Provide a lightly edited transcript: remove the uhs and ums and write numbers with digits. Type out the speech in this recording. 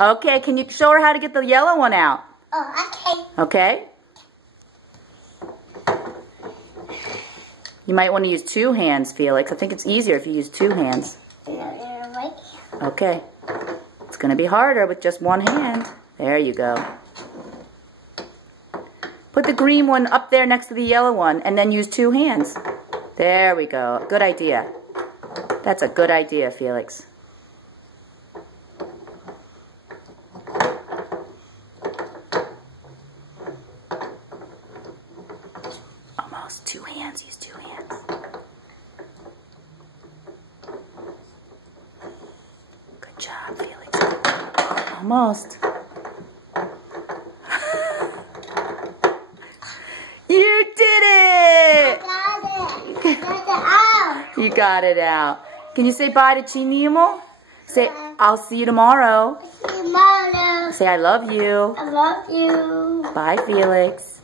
Okay, can you show her how to get the yellow one out? Oh, Okay? okay. You might want to use two hands, Felix. I think it's easier if you use two hands. Right. Okay. It's going to be harder with just one hand. There you go. Put the green one up there next to the yellow one and then use two hands. There we go. Good idea. That's a good idea, Felix. Almost. Two hands. Use two hands. Good job, Felix. Almost. You did it! I got it. Got it out. You got it out. Can you say bye to Chinimo? Say, I'll see you tomorrow. See you tomorrow. Say, I love you. I love you. Bye, Felix.